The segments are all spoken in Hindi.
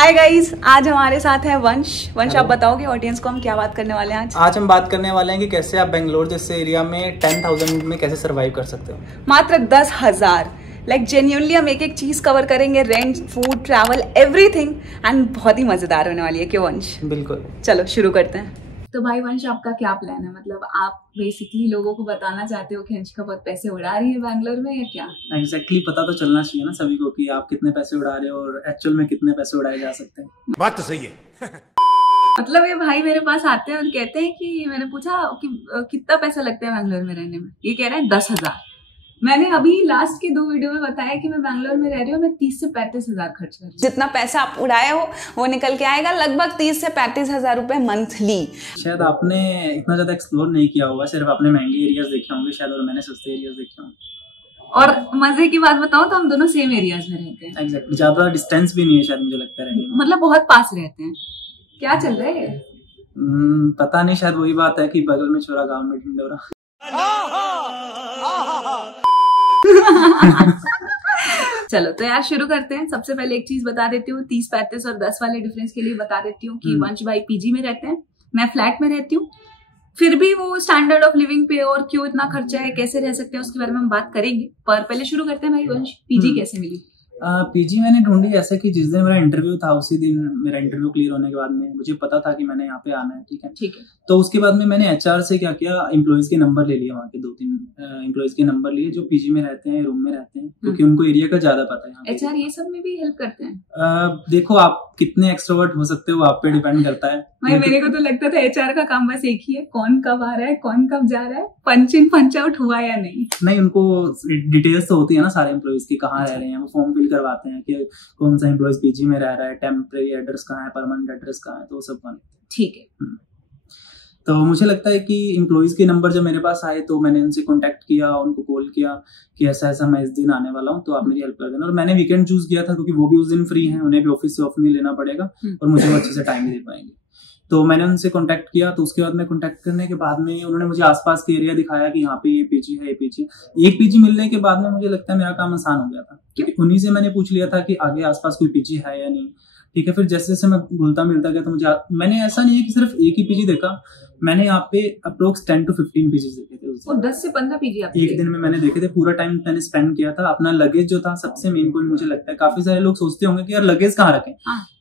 हाय गाइस, आज हमारे साथ है वंश। आप बताओगे ऑडियंस को हम क्या बात करने वाले हैं आज हम बात करने वाले हैं कि कैसे आप बेंगलोर जैसे एरिया में 10,000 में कैसे सरवाइव कर सकते हो। मात्र 10,000। लाइक जेन्युइनली हम एक एक चीज कवर करेंगे, rent, food, travel, everything, and बहुत ही मजेदार होने वाली है। क्यों वंश? बिल्कुल, चलो शुरू करते हैं। तो भाई वंश, आपका क्या प्लान है? मतलब आप बेसिकली लोगों को बताना चाहते हो कि अंशिका बहुत पैसे उड़ा रही है बैंगलोर में, या क्या? एग्जैक्टली पता तो चलना चाहिए ना सभी को कि आप कितने पैसे उड़ा रहे हो और एक्चुअल में कितने पैसे उड़ाए जा सकते हैं। बात तो सही है। मतलब ये भाई मेरे पास आते हैं और कहते हैं कि मैंने पूछा कि कितना पैसा लगता है बैंगलोर में रहने में, ये कह रहे हैं 10,000। मैंने अभी लास्ट के 2 वीडियो में बताया कि मैं बैंगलोर में रह रही हूँ, मैं 30 से 35,000 खर्च कर रही हूँ। जितना पैसा आप उड़ाए हो वो निकल के आएगा लगभग 30 से 35,000 रुपए मंथली। शायद आपने इतना ज्यादा एक्सप्लोर नहीं किया होगा, सिर्फ आपने महंगे एरियाज देखे होंगे शायद, और मैंने सस्ते एरियाज देखे होंगे। और मजे की बात बताऊं तो हम दोनों सेम एरियाज में रहते हैं। एग्जैक्टली, ज्यादा डिस्टेंस भी नहीं है शायद, मुझे लगता है मतलब बहुत पास रहते हैं। क्या चल रहा है? पता नहीं, शायद वही बात है कि बगल में छोरा गाँव में ढिंडोरा। चलो तो यार शुरू करते हैं। सबसे पहले एक चीज बता देती हूँ, 30, 35 और 10 वाले डिफरेंस के लिए बता देती हूँ कि वंश भाई पीजी में रहते हैं, मैं फ्लैट में रहती हूँ। फिर भी वो स्टैंडर्ड ऑफ लिविंग पे और क्यों इतना खर्चा है, कैसे रह सकते हैं, उसके बारे में हम बात करेंगे। पर पहले शुरू करते हैं भाई वंश, पीजी कैसे मिली? पीजी मैंने ढूंढी ऐसे कि जिस दिन मेरा इंटरव्यू था उसी दिन मेरा इंटरव्यू क्लियर होने के बाद में मुझे पता था कि मैंने यहाँ पे आना है। ठीक है। तो उसके बाद में मैंने एचआर से क्या किया, एम्प्लॉइज के नंबर ले लिया, वहाँ के 2-3 एम्प्लॉइज के नंबर लिए जो पीजी में रहते हैं, रूम में रहते हैं, क्योंकि उनको एरिया का ज्यादा पता है। एचआर ये सब में भी हेल्प करते हैं? देखो, आप कितने एक्सट्रोवर्ट हो सकते हो आप पे डिपेंड करता है। मेरे को तो लगता था एचआर का काम बस एक ही है, कौन कब आ रहा है, कौन कब जा रहा है, पंच इन पंच आउट हुआ या नहीं। उनको डिटेल्स तो होती है ना सारे एम्प्लॉइज की, कहाँ रह रहे हैं, वो फॉर्म फिल करवाते हैं कि कौन सा एम्प्लॉइज पीजी में रह रहा है, टेम्परेरी एड्रेस कहाँ है, परमानेंट एड्रेस कहाँ है, तो वो सब कौन। ठीक है। तो मुझे लगता है कि एम्प्लॉइज के नंबर जब मेरे पास आए तो मैंने उनसे कांटेक्ट किया, उनको कॉल किया कि ऐसा ऐसा मैं इस दिन आने वाला हूँ, तो आप मेरी हेल्प कर देना। और मैंने वीकेंड चूज किया था क्योंकि वो भी उस दिन फ्री हैं, उन्हें भी ऑफिस से ऑफ नहीं लेना पड़ेगा और मुझे वो अच्छे से टाइम दे पाएंगे। तो मैंने उनसे कांटेक्ट किया। तो उसके बाद में कांटेक्ट करने के बाद में उन्होंने मुझे आसपास के एरिया दिखाया कि यहाँ पे ये पीजी है, ये पीजी। एक पीजी मिलने के बाद में मुझे लगता है मेरा काम आसान हो गया था, क्योंकि उन्हीं से मैंने पूछ लिया था कि आगे आसपास कोई पीजी है या नहीं। ठीक है। फिर जैसे जैसे मैं घुलता मिलता गया तो मैंने ऐसा नहीं है कि सिर्फ एक ही पीजी देखा, मैंने यहाँ पे अप्रोक्स 10 to 15 पीजीज देखे थे। और 10 से 15 पीजी आप एक दिन में मैंने देखे थे। पूरा टाइम मैंने स्पेंड किया था। अपना लगेज जो था सबसे मेन पॉइंट मुझे लगता है, काफी सारे लोग सोचते होंगे कि यार लगेज कहाँ रखें।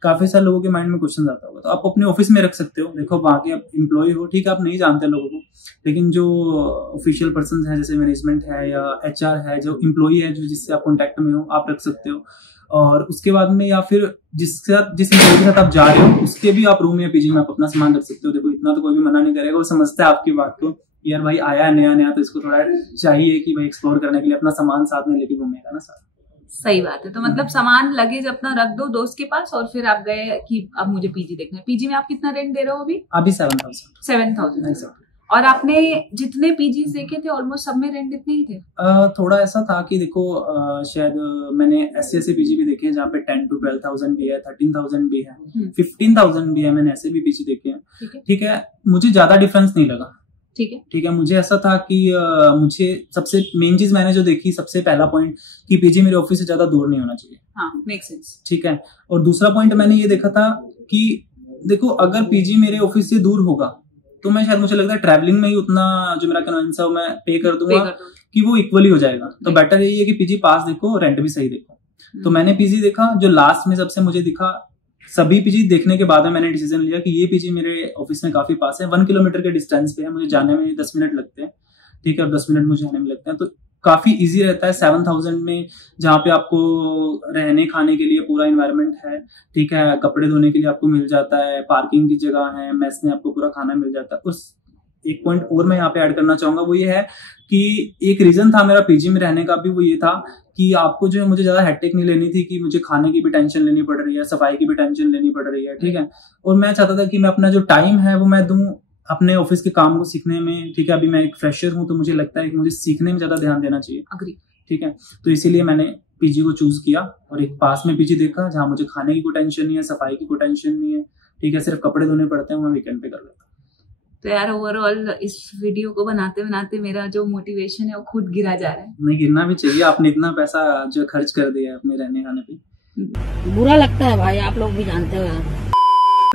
काफी सारे लोगों के माइंड में क्वेश्चन आता होगा, तो आप अपने ऑफिस में रख सकते हो। देखो, वहाँ के आप एम्प्लॉय हो, ठीक है, आप नहीं जानते लोगों को, लेकिन जो ऑफिशियल पर्सन है जैसे मैनेजमेंट है या एचआर है, जो एम्प्लॉय है, जो जिससे आप कॉन्टेक्ट में हो, आप रख सकते हो। और उसके बाद में या फिर जिस एम्प्लॉय के साथ आप जा रहे हो उसके भी आप रूम या पीजी में आप अपना सामान रख सकते हो। देखो, इतना तो कोई भी मना नहीं करेगा, वो समझता है आपकी बात को, यार भाई आया है नया तो इसको थोड़ा चाहिए कि भाई एक्सप्लोर करने के लिए अपना सामान साथ में लेके घूमेगा ना साथ। सही बात है। तो मतलब सामान लगेज अपना रख दो दोस्त के पास और फिर आप गए कि अब मुझे पीजी देखना है। पीजी में आप कितना रेंट दे रहे हो अभी? 7,000। और आपने जितने पीजीज देखे थे ऑलमोस्ट सब में रेंट इतने ही थे? थोड़ा ऐसा था कि देखो, शायद मैंने ऐसे पीजी भी देखे हैं जहाँ पे 10 to 12,000 भी है, 13,000 भी है, 15,000 भी है। मैंने ऐसे भी पीजी देखे हैं। ठीक है। मुझे ज्यादा डिफरेंस नहीं लगा। ठीक है। मुझे ऐसा था कि मुझे सबसे मेन चीज मैंने जो देखी, सबसे पहला पॉइंट कि पीजी मेरे ऑफिस से ज्यादा दूर नहीं होना चाहिए। हाँ, मेक सेंस। ठीक है। और दूसरा पॉइंट मैंने ये देखा था कि देखो, अगर पीजी मेरे ऑफिस से दूर होगा तो मैं शायद, मुझे लगता है ट्रैवलिंग में ही उतना जो मेरा कन्वेंस है वो मैं पे कर दूंगा कि वो इक्वली हो जाएगा। तो बेटर यही है कि पीजी पास देखो, रेंट भी सही देखो। तो मैंने पीजी देखा जो लास्ट में सबसे मुझे दिखा। सभी पीजी देखने के बाद मैंने डिसीजन लिया कि ये पीजी मेरे ऑफिस में काफी पास है, 1 किलोमीटर के डिस्टेंस पे है, मुझे जाने में 10 मिनट लगते हैं। ठीक है। और 10 मिनट मुझे आने में लगते हैं, तो काफी इजी रहता है। 7,000 में जहाँ पे आपको रहने खाने के लिए पूरा एनवायरनमेंट है, ठीक है, कपड़े धोने के लिए आपको मिल जाता है, पार्किंग की जगह है, मेस में आपको पूरा खाना मिल जाता है। उस एक पॉइंट और मैं यहाँ पे ऐड करना चाहूंगा, वो ये है कि एक रीजन था मेरा पीजी में रहने का भी, वो ये था कि आपको जो है मुझे ज्यादा हेडेक नहीं लेनी थी कि मुझे खाने की भी टेंशन लेनी पड़ रही है, सफाई की भी टेंशन लेनी पड़ रही है। ठीक है। और मैं चाहता था कि मैं अपना जो टाइम है वो मैं दूं अपने ऑफिस के काम को सीखने में। ठीक है। अभी मैं एक फ्रेशर हूँ तो मुझे लगता है कि मुझे सीखने में ज्यादा ध्यान देना चाहिए। अग्री। ठीक है। तो इसीलिए मैंने पीजी को चूज किया और एक पास में पीजी देखा जहाँ मुझे खाने की कोई टेंशन नहीं है, सफाई की कोई टेंशन नहीं है। ठीक है। सिर्फ कपड़े धोने पड़ते हैं, मैं वीकेंड पे कर लेता हूँ। तो यार ओवरऑल इस वीडियो को बनाते बनाते मेरा जो मोटिवेशन है वो खुद गिरा जा रहा है। नहीं, गिरना भी चाहिए। आपने इतना पैसा जो खर्च कर दिया है अपने रहने खाने पे। बुरा लगता है भाई, आप लोग भी जानते हो यार।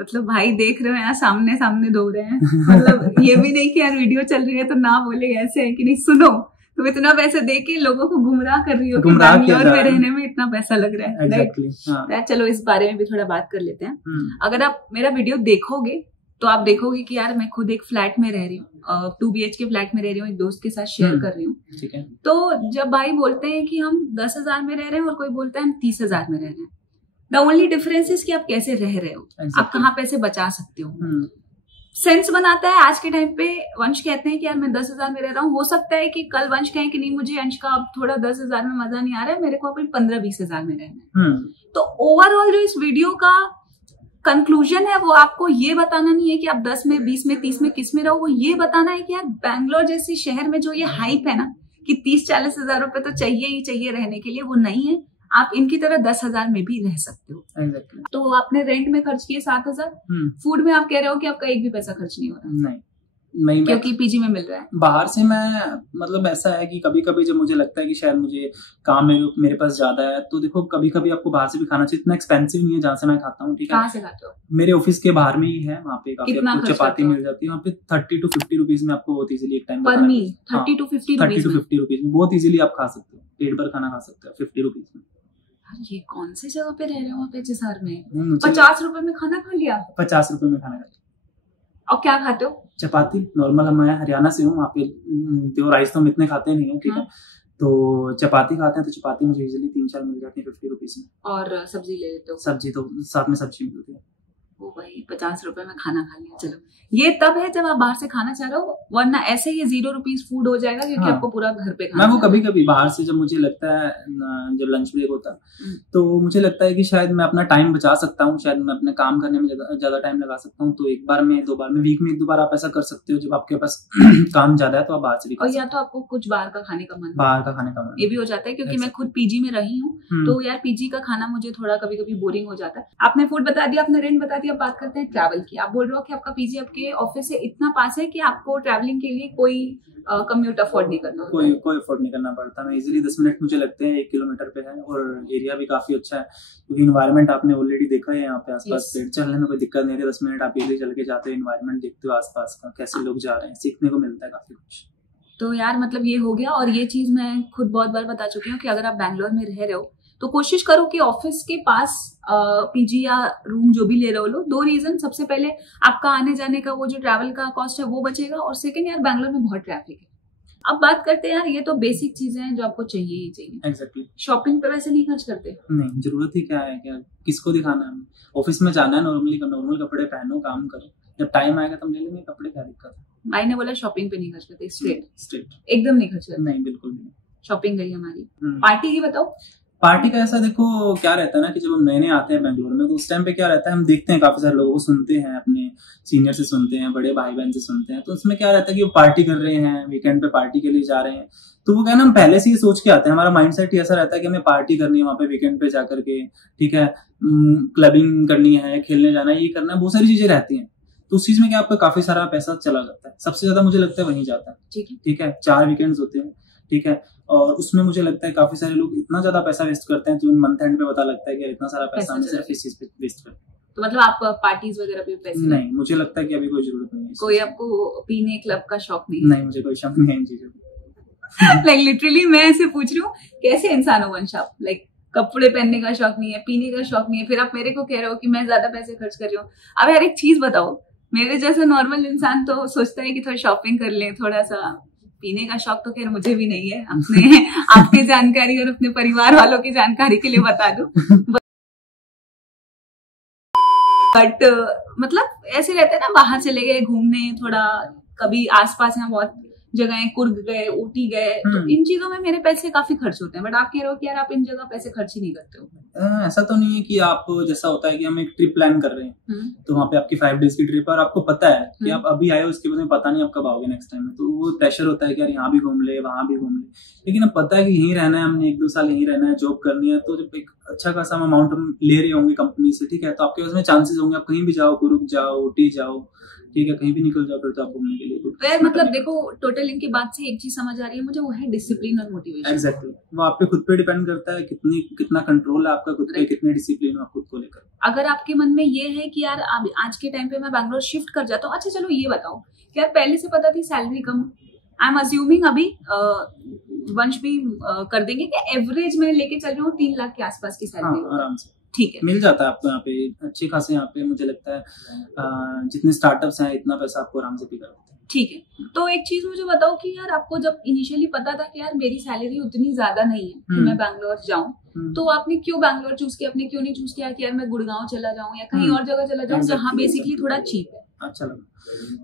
मतलब भाई देख रहे हो यार, सामने सामने दो रहे हैं। मतलब ये भी नहीं कि यार वीडियो चल रही है तो ना बोले, ऐसे है कि नहीं सुनो तुम इतना पैसा दे के लोगों को गुमराह कर रही हो कि बैंगलोर में रहने में इतना पैसा लग रहा है। राइट, चलो इस बारे में भी थोड़ा बात कर लेते हैं। अगर आप मेरा वीडियो देखोगे तो आप देखोगे कि यार मैं खुद एक फ्लैट में रह रही हूँ, 2 BHK फ्लैट में रह रही हूँ, एक दोस्त के साथ शेयर कर रही हूँ। ठीक है। तो जब भाई बोलते हैं कि हम 10,000 में रह रहे हैं और कोई बोलता है हम 30,000 में रह रहे हैं, द ओनली डिफरेंस इज कि आप कैसे रह रहे हो, आप कहाँ पैसे बचा सकते हो। सेंस बनाता है आज के टाइम पे। वंश कहते हैं कि यार मैं 10,000 में रह रहा हूँ, हो सकता है कि कल वंश कहें कि नहीं मुझे अंश का अब थोड़ा 10,000 में मजा नहीं आ रहा है, मेरे को अभी 15-20,000 में रहना है। तो ओवरऑल जो इस वीडियो का कंक्लूजन है वो आपको ये बताना नहीं है कि आप 10 में 20 में 30 में किस में रहो, वो ये बताना है कि यार बैंगलोर जैसे शहर में जो ये हाइप है ना कि 30-40 हजार रुपए तो चाहिए ही चाहिए रहने के लिए, वो नहीं है। आप इनकी तरह 10,000 में भी रह सकते हो। exactly. तो आपने रेंट में खर्च किए 7,000, फूड में आप कह रहे हो कि आपका एक भी पैसा खर्च नहीं हो रहा। नहीं, क्योंकि पीजी में मिल रहा है। बाहर से मैं मतलब ऐसा है कि कभी कभी जब मुझे लगता है कि शायद मुझे काम मेरे पास ज्यादा है, तो देखो कभी कभी आपको बाहर से भी खाना चाहिए। इतना एक्सपेंसिव नहीं है जहाँ से मैं खाता हूँ। ठीक है, कहाँ से खाते हो? मेरे ऑफिस के बाहर में ही है, वहाँ पे काफी आपको चपाती मिल जाती है। वहाँ पे 30-50 रुपीज में आपको बहुत इजीली एक टाइम पर मील 30-50 रुपीज में बहुत इजीली आप खा सकते हो, पेट भर खाना खा सकते हो 50 रुपीज में। ये कौन सी जगह पे रह रहे हो आप हिसार में? 50 रुपए में खाना खा लिया? 50 रुपए में खाना खा लिया। और क्या खाते हो? चपाती नॉर्मल। मैं हरियाणा से हूँ, वहाँ पे तो राइस तो हम इतने खाते नहीं है। ठीक है, तो चपाती खाते हैं, तो चपाती मुझे इजीली 3-4 मिल जाती है 50 रुपीज में। और सब्जी ले लेते हो? सब्जी तो साथ में सब्जी मिलती है। ओ भाई 50 रुपए में खाना खा लिया। चलो ये तब है जब आप बाहर से खाना चाह रहे हो, वरना ऐसे ही 0 रुपीज फूड हो जाएगा क्योंकि आपको पूरा घर पे खाना। मैं वो कभी कभी बाहर से जब मुझे लगता है, जब लंच ब्रेक होता है तो मुझे लगता है कि शायद मैं अपना टाइम बचा सकता हूँ, शायद मैं अपने काम करने में ज्यादा टाइम लगा सकता हूँ। तो एक बार में 2 बार में वीक में 1-2 बार आप ऐसा कर सकते हो जब आपके पास काम ज्यादा है, तो आप बाहर से भी। और या तो आपको कुछ बाहर का खाने का मन ये भी हो जाता है, क्योंकि मैं खुद पीजी में रही हूँ, तो यार पीजी का खाना मुझे थोड़ा कभी कभी बोरिंग हो जाता है। आपने फूड बता दिया, आपने रेंट बता दिया, बात करते हैं ट्रैवल की। आप बोल रहे हो कि आपका पीजी आपके ऑफिस से इतना पास है कि आपको ट्रैवलिंग के लिए कोई कम्यूट अफोर्ड नहीं करना, कोई अफोर्ड नहीं करना पड़ता। मैं इजीली 10 मिनट मुझे लगते हैं 1 किलोमीटर पे है, और एरिया भी काफी अच्छा है क्योंकि इन्वायरमेंट आपने ऑलरेडी देखा है यहाँ पे आसपास। पेड़ चलने में कोई दिक्कत नहीं है, 10 मिनट आप इजीली चल के जाते हो, इन्वायरमेंट देखते हो आसपास का, कैसे लोग जा रहे हैं, सीखने को मिलता है काफी कुछ। तो यार मतलब ये हो गया। और ये चीज मैं खुद बहुत बार बता चुकी हूँ कि अगर आप बैंगलोर में रह रहे हो तो कोशिश करो कि ऑफिस के पास पीजी या रूम जो भी ले रहे हो लो। 2 रीजन, सबसे पहले आपका आने जाने का वो जो ट्रैवल का कॉस्ट है वो बचेगा, और सेकंड यार बैंगलोर में बहुत ट्रैफिक है। अब बात करते हैं यार, ये तो बेसिक चीजें हैं जो आपको चाहिए ही चाहिए। एग्जैक्टली। शॉपिंग पे वैसे नहीं खर्च करते? नहीं, जरूरत ही क्या है, क्या किसको दिखाना है? ऑफिस में जाना है, नॉर्मल कपड़े पहनो, काम करो, जब टाइम आएगा तब ले लेंगे कपड़े, क्या दिक्कत है? भाई ने बोला शॉपिंग पे नहीं खर्च करते, स्ट्रेट एकदम नहीं खर्च करते? नहीं, बिल्कुल नहीं। शॉपिंग गई हमारी। पार्टी की बताओ। पार्टी का ऐसा देखो क्या रहता है ना कि जब हम नए आते हैं बैंगलोर में, तो उस टाइम पे क्या रहता है, हम देखते हैं काफी सारे लोगों को, सुनते हैं, अपने सीनियर से सुनते हैं, बड़े भाई बहन से सुनते हैं, तो उसमें क्या रहता है कि वो पार्टी कर रहे हैं, वीकेंड पे पार्टी के लिए जा रहे हैं, तो वो क्या ना हम पहले से ही सोच के आते हैं, हमारा माइंडसेट ही ऐसा रहता है कि हमें पार्टी करनी है वहाँ पे वीकेंड पे जाकर के, ठीक है, क्लबिंग करनी है, खेलने जाना है, ये करना है, बहुत सारी चीजें रहती हैं। तो उस चीज में क्या आपका काफी सारा पैसा चला जाता है, सबसे ज्यादा मुझे लगता है वहीं जाता है। ठीक है, 4 वीकेंड्स होते हैं, ठीक है, और उसमें मुझे लगता है काफी सारे लोग इतना ज्यादा पैसा वेस्ट करते हैं, तो मंथ एंड पे पता लगता है कि इतना सारा पैसा हमने सिर्फ इस चीज पे वेस्ट करते हैं। तो मतलब आप पार्टीज वगैरह पे पैसे नहीं, मुझे लगता है कि अभी कोई जरूरत नहीं है। कोई आपको पीने क्लब का शौक नहीं? नहीं, मुझे कोई शौक नहीं है इन चीजों का। लाइक लिटरली मैं ऐसे पूछ रही हूँ कैसे इंसान हो वंश आप, लाइक कपड़े पहनने का शौक नहीं है, पीने का शौक नहीं है, फिर आप मेरे को कह रहे हो कि मैं ज्यादा पैसे खर्च कर रही हूँ। अब यार एक चीज बताओ, मेरे जैसा नॉर्मल इंसान तो सोचता है कि थोड़ा शॉपिंग कर ले, थोड़ा सा पीने का शौक तो खैर मुझे भी नहीं है। अपने आपके जानकारी और अपने परिवार वालों की जानकारी के लिए बता दूं, बट मतलब ऐसे रहते हैं ना, बाहर चले गए घूमने, थोड़ा कभी आसपास यहाँ बहुत जगह, कुर्ग गए, ऊटी गए, तो इन चीजों में मेरे पैसे काफी खर्च होते हैं। बट आप कह रहे हो कि यार आप इन जगह पैसे खर्च ही नहीं करते हो। ऐसा तो नहीं है कि आप, जैसा होता है कि हम एक ट्रिप प्लान कर रहे हैं, तो वहाँ पे आपकी 5 डेज की ट्रिप है और आपको पता है कि आप अभी आए हो, उसके बाद में पता नहीं आप कब आओगे नेक्स्ट टाइम में, तो वो प्रेशर होता है कि यार यहाँ भी घूम ले, वहां भी घूम ले, लेकिन अब पता है कि यहीं रहना है, हमने 1-2 साल यहीं रहना है, जॉब करनी है, तो जब एक अच्छा खासा अमाउंट हम ले रहे होंगे कंपनी से, ठीक है, तो आपके पास में चांसेस होंगे आप कहीं भी जाओ, कुर्ग जाओ, ऊटी जाओ, ठीक है, कहीं भी निकल जाओ फिर तो आप घूमने के लिए कुछ। तो यार मतलब देखो टोटल इनकी बात से एक चीज समझ आ रही है मुझे, वो है डिसिप्लिन और मोटिवेशन। एग्जैक्टली, वो आप पे खुद पे डिपेंड करता है कितना कंट्रोल है आपका खुद पे, कितने डिसिप्लिन आप खुद को लेकर। अगर आपके मन में ये है कि यार आज के टाइम पे मैं बैंगलोर शिफ्ट कर जाता हूँ, अच्छा चलो ये बताओ कि यार पहले से पता थी salary come, I am assuming अभी वंश भी कर देंगे कि एवरेज में लेके चल रही हूँ 3 लाख के आसपास की सैलरी। हाँ, आराम से ठीक है, मिल जाता है आपको यहाँ पे अच्छे खासे। यहाँ पे मुझे लगता है जितने स्टार्टअप्स हैं इतना पैसा आपको आराम से पे करते हैं। ठीक है, तो एक चीज मुझे बताओ कि यार आपको जब इनिशियली पता था कि यार मेरी सैलरी उतनी ज्यादा नहीं है कि मैं बैंगलोर जाऊं, तो आपने क्यों बैंगलोर चूज किया? आपने क्यों नहीं चूज किया कि यार मैं गुड़गांव चला जाऊं या कहीं और जगह चला जाऊं जहां बेसिकली थोड़ा चीप है? अच्छा लगा।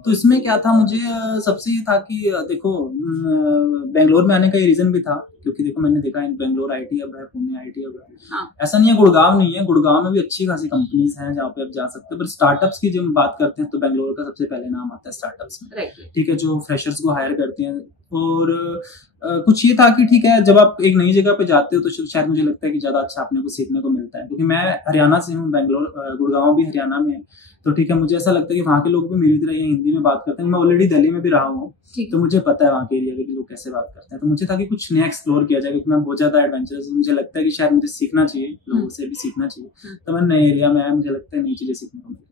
तो इसमें क्या था, मुझे सबसे ये था कि देखो बेंगलोर में आने का ये रीजन भी था क्योंकि देखो मैंने देखा बेंगलोर आईटी हब है, पुणे आईटी हब है। हाँ। ऐसा नहीं है गुड़गांव नहीं है, गुड़गांव में भी अच्छी खासी कंपनीज हैं जहाँ पे आप जा सकते हैं, पर स्टार्टअप्स की जब बात करते हैं तो बेंगलोर का सबसे पहले नाम आता है स्टार्टअप्स में। ठीक है, जो फ्रेशर्स को हायर करते हैं। और कुछ ये था कि ठीक है जब आप एक नई जगह पे जाते हो तो शायद मुझे लगता है कि ज्यादा अच्छा अपने को सीखने को मिलता है, क्योंकि मैं हरियाणा से हूँ, बेंगलोर गुड़गांव भी हरियाणा में है। तो ठीक है, मुझे ऐसा लगता है कि वहाँ के लोग भी मेरी तरह ये हिंदी में बात करते हैं। मैं ऑलरेडी दिल्ली में भी रहा हूँ तो मुझे पता है वहाँ के एरिया के लोग कैसे बात करते हैं। तो मुझे था कि कुछ नया एक्सप्लोर किया जाए, क्योंकि मैं बहुत ज्यादा एडवेंचरस, मुझे लगता है कि शायद मुझे सीखना चाहिए, लोगों से भी सीखना चाहिए। तो मैं नए एरिया में आया, मुझे लगता है नई चीजें सीखने को मिली।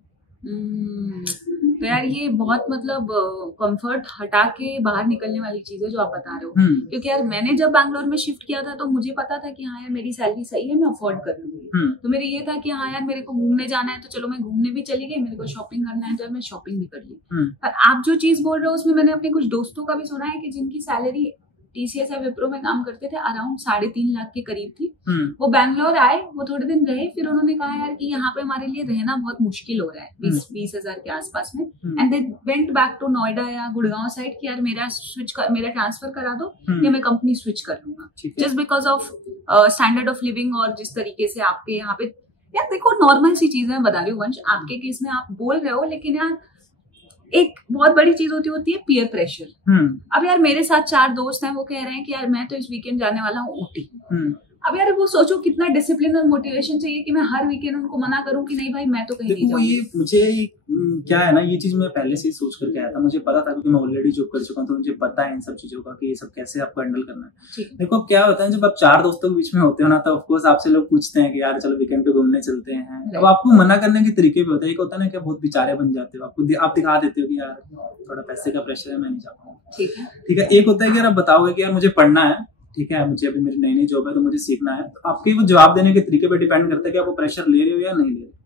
तो यार ये बहुत मतलब कंफर्ट हटा के बाहर निकलने वाली चीज है जो आप बता रहे हो, क्योंकि यार मैंने जब बैंगलोर में शिफ्ट किया था तो मुझे पता था कि हाँ यार मेरी सैलरी सही है, मैं अफोर्ड कर लूंगी। तो मेरे ये था कि हाँ यार मेरे को घूमने जाना है तो चलो मैं घूमने भी चली गई, मेरे को शॉपिंग करना है तो मैं शॉपिंग भी कर ली। पर आप जो चीज बोल रहे हो उसमें मैंने अपने कुछ दोस्तों का भी सुना है कि जिनकी सैलरी टीसीएस या विप्रो में काम करते थे अराउंड 3.5 लाख के करीब थी। वो बैंगलोर आए, वो थोड़े दिन रहे, फिर उन्होंने कहा यार कि यहाँ पे हमारे लिए रहना बहुत मुश्किल हो रहा है 20,000 के आसपास में, and they went back to Noida या गुड़गांव साइड कि यार मेरा ट्रांसफर करा दो या मैं कंपनी स्विच कर लूंगा, just because of standard of living. और जिस तरीके से आपके यहाँ पे यार देखो नॉर्मल सी चीजें मैं बता रही हूँ वंश, आपके केस में आप बोल रहे हो, लेकिन यार एक बहुत बड़ी चीज होती है पीयर प्रेशर। अब यार मेरे साथ 4 दोस्त हैं, वो कह रहे हैं कि यार मैं तो इस वीकेंड जाने वाला हूँ ऊटी। अब यार वो सोचो कितना डिसिप्लिन और मोटिवेशन चाहिए कि मैं हर वीकेंड उनको मना करूं कि नहीं भाई मैं तो कहीं नहीं जाऊंगी। ये मुझे क्या है ना, ये चीज मैं पहले से ही सोच करके आया था, मुझे पता था क्योंकि मैं ऑलरेडी जॉब कर चुका हूँ, तो मुझे पता है इन सब चीजों का कि ये सब कैसे आपको हैंडल करना है। देखो क्या होता है जब आप 4 दोस्तों के बीच में होते हो ना, तो ऑफकोर्स आपसे लोग पूछते हैं कि यार चलो वीकेंड पे घूमने चलते हैं। अब आपको मना करने के तरीके भी होते हैं, एक होता है ना कि बहुत बेचारे बन जाते हो, आप दिखा देते हो कि यार थोड़ा पैसे का प्रेशर है, मैं नहीं जा पाऊंगा। ठीक है, एक होता है कि आप बताओगे कि यार मुझे पढ़ना है, ठीक है मुझे अभी मेरी नई जॉब है तो मुझे सीखना है, तो आपके वो जवाब देने के तरीके पे डिपेंड करता है कि आप वो प्रेशर ले रहे हो या नहीं ले रहे।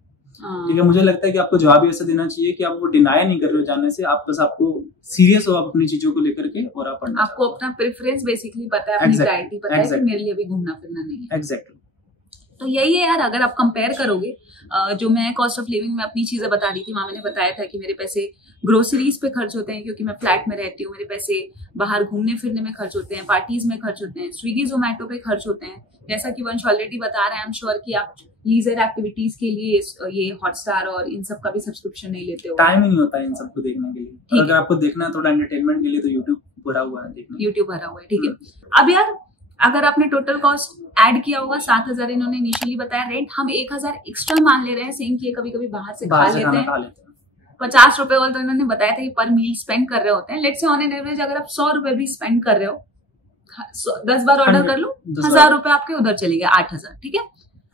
ठीक है, मुझे लगता है कि आपको जवाब ऐसा देना चाहिए कि आप वो डिनाई नहीं कर रहे हो जाने से, आप बस आपको सीरियस हो अपनी चीजों को लेकर के, और आप पढ़ना, आपको अपना प्रेफरेंस बेसिकली पता है, अपनी प्रायोरिटी पता है कि मेरे लिए भी घूमना फिरना नहीं है। एग्जैक्टली। तो यही है यार, अगर आप कंपेयर करोगे जो मैं कॉस्ट ऑफ लिविंग में अपनी चीजें बता रही थी, वहां मैंने बताया था कि मेरे पैसे ग्रोसरीज पे खर्च होते हैं क्योंकि मैं फ्लैट में रहती हूँ, मेरे पैसे बाहर घूमने फिरने में खर्च होते हैं, पार्टीज में खर्च होते हैं, स्विगी जोमेटो पे खर्च होते हैं। जैसा कि वंश ऑलरेडी बता रहे हैं, आई एम श्योर कि आप लीजर एक्टिविटीज के लिए ये हॉटस्टार और इन सब का भी सब्सक्रिप्शन नहीं लेते हो, टाइम ही नहीं होता है इन सबको देखने के लिए। अगर आपको देखना है थोड़ा एंटरटेनमेंट के लिए तो यूट्यूब भरा हुआ है, यूट्यूब भरा हुआ है। ठीक है, अब यार अगर आपने टोटल कॉस्ट ऐड किया होगा 7,000 इन्होंने इनिशियली बताया रेंट, हम 1,000 एक्स्ट्रा मान ले रहे हैं, सेम कि कभी कभी बाहर से खा लेते हैं। 50 रुपए वाला तो इन्होंने बताया था कि पर मील स्पेंड कर रहे होते हैं। Let's say on an average अगर आप 100 रुपए भी स्पेंड कर रहे हो, 10 बार ऑर्डर कर लो, 1,000 रुपए आपके उधर चले गए, 8,000। ठीक है,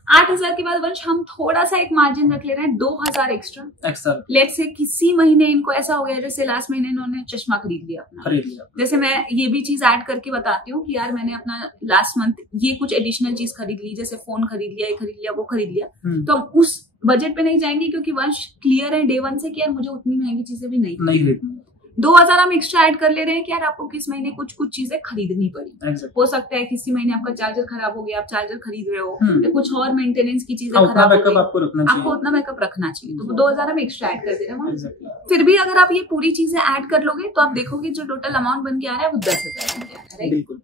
8,000 के बाद वंश हम थोड़ा सा एक मार्जिन रख ले रहे हैं, 2,000 एक्स्ट्रा। लेट्स से किसी महीने इनको ऐसा हो गया जैसे लास्ट महीने इन्होंने चश्मा खरीद लिया। जैसे मैं ये भी चीज ऐड करके बताती हूँ कि यार मैंने अपना लास्ट मंथ ये कुछ एडिशनल चीज खरीद ली, जैसे फोन खरीद लिया, ये खरीद लिया, वो खरीद लिया, तो हम उस बजट पे नहीं जाएंगे क्योंकि वंश क्लियर है डे 1 से कि यार मुझे उतनी महंगी चीजें भी नहीं खरीदनी। 2,000 हम एक्स्ट्रा ऐड कर ले रहे हैं कि यार आपको किस महीने कुछ चीजें खरीदनी पड़ी। हो सकता है किसी महीने आपका चार्जर खराब हो गया, आप चार्जर खरीद रहे हो, या कुछ और मेंटेनेंस की चीजें खराब हो गई, आपको उतना बैकअप रखना चाहिए, तो 2,000 हम एक्स्ट्रा ऐड कर दे रहे हैं। फिर भी अगर आप ये पूरी चीजें ऐड कर लोगे तो आप देखोगे जो टोटल अमाउंट बन के आ रहा है वो 10,000 बन के आ रहा है। Right,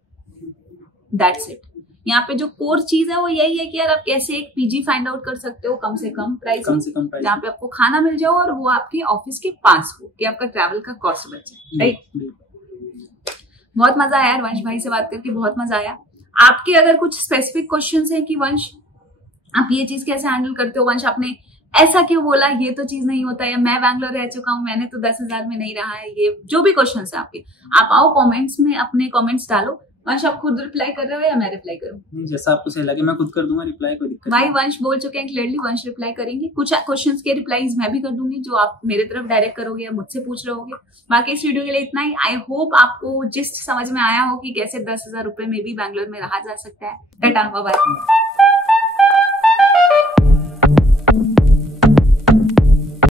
that's it. यहाँ पे जो कोर चीज है वो यही है कि यार आप कैसे एक पीजी फाइंड आउट कर सकते हो कम से कम प्राइस में, जहाँ पे आपको खाना मिल जाओ और वो आपके ऑफिस के पास हो, कि आपका ट्रैवल का कॉस्ट बचे। राइट, बहुत मजा आया यार वंश भाई से बात करके, बहुत मजा आया। आपके अगर कुछ स्पेसिफिक क्वेश्चंस हैं कि वंश आप ये चीज कैसे हैंडल करते हो, वंश आपने ऐसा क्यों बोला, ये तो चीज नहीं होता, या मैं बैंगलोर रह चुका हूँ, मैंने तो 10,000 में नहीं रहा है, ये जो भी क्वेश्चन है आपके, आप आओ कमेंट्स में अपने कमेंट्स डालो। वंश आप खुद रिप्लाई कर रहे हो या मैं रिप्लाई करूँ? नहीं, जैसा आपको सही लगे मैं खुद कर दूंगा रिप्लाई, कोई दिक्कत भाई वंश बोल चुके हैं क्लियरली, वंश रिप्लाई करेंगे। कुछ क्वेश्चंस के रिप्लाईज मैं भी कर दूंगी जो आप मेरे तरफ डायरेक्ट करोगे या मुझसे पूछ रहे होगे। बाकी इस वीडियो के लिए इतना ही। आई होप आपको जिस्ट समझ में आया हो कि कैसे 10,000 रुपए में भी बैंगलोर में रहा जा सकता है। Tata bye bye.